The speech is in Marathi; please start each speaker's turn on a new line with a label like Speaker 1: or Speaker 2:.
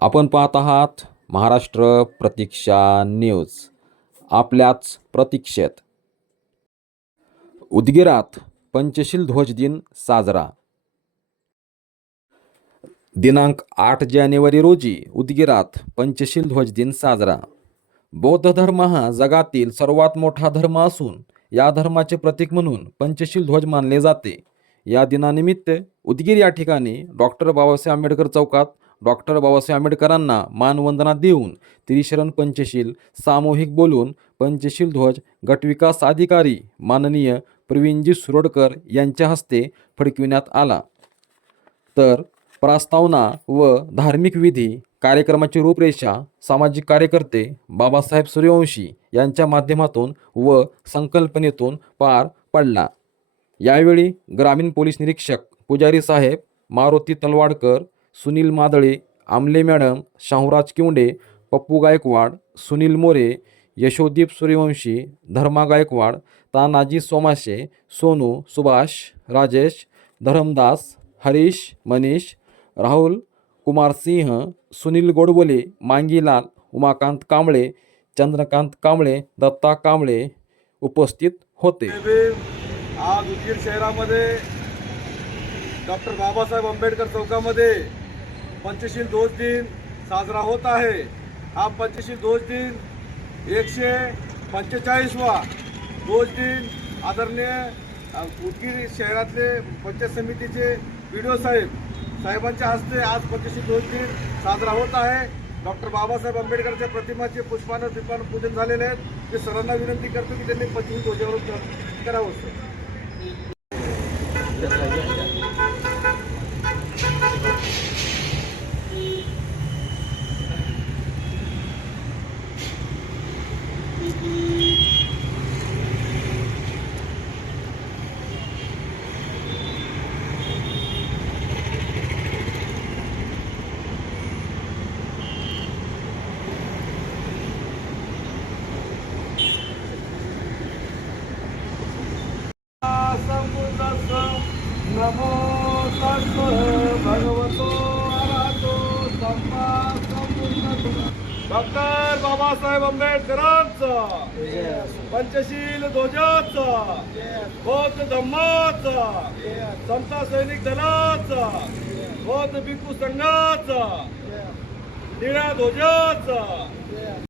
Speaker 1: आपण पाहत आहात महाराष्ट्र प्रतीक्षा न्यूज. आपल्याच प्रतीक्षेत. उदगिरात पंचशील ध्वज दिन साजरा. दिनांक आठ जानेवारी रोजी उदगिरात पंचशील ध्वज दिन साजरा. बौद्ध धर्म हा जगातील सर्वात मोठा धर्म असून या धर्माचे प्रतीक म्हणून पंचशील ध्वज मानले जाते. या दिनानिमित्त उदगीर या ठिकाणी डॉक्टर बाबासाहेब आंबेडकर चौकात डॉक्टर बाबासाहेब आंबेडकरांना मानवंदना देऊन त्रिशरण पंचशील सामूहिक बोलून पंचशील ध्वज गटविकास अधिकारी माननीय प्रवीणजी सुरोडकर यांच्या हस्ते फडकविण्यात आला. तर प्रस्तावना व धार्मिक विधी कार्यक्रमाची रूपरेषा सामाजिक कार्यकर्ते बाबासाहेब सूर्यवंशी यांच्या माध्यमातून व संकल्पनेतून पार पडला. यावेळी ग्रामीण पोलीस निरीक्षक पुजारी साहेब मारुती तलवाडकर सुनील मादळे आमले मॅडम शाहूराज किवंडे पप्पू गायकवाड सुनील मोरे यशोदीप सूर्यवंशी धर्मा गायकवाड तानाजी सोमाशे सोनू सुभाष राजेश धरमदास हरीश मनीष राहुल कुमार सिंह सुनील गोडबोले मांगीलाल उमाकांत कांबळे चंद्रकांत कांबळे दत्ता कांबळे उपस्थित होते.
Speaker 2: आज उदगीर शहरामध्ये डॉक्टर बाबासाहेब आंबेडकर चौकामध्ये पंचशील दोष दिन साजरा होत आहे. हा पंचशील दोष दिन एकशे पंचेचाळीसवा दोष दिन आदरणीय उदगीर शहरातले पंचायत समितीचे पी साहेब. साहेबांच्या हस्ते आज पंचशील दोष दिन साजरा होत आहे. डॉक्टर बाबासाहेब आंबेडकरच्या प्रतिमाचे पुष्पानं दीपानं पूजन झालेले आहेत. मी सर्वांना विनंती करतो की त्यांनी पंचवीस ध्वजावर करावं नमो तस्स भगवतो अरहतो सम्मा डॉक्टर बाबासाहेब आंबेडकरांचा पंचशील ध्वजाचा बौद्ध धम्माचा समता सैनिक दलाचा बौद्ध भिक्खू संघाचा निळ्या ध्वजाचा.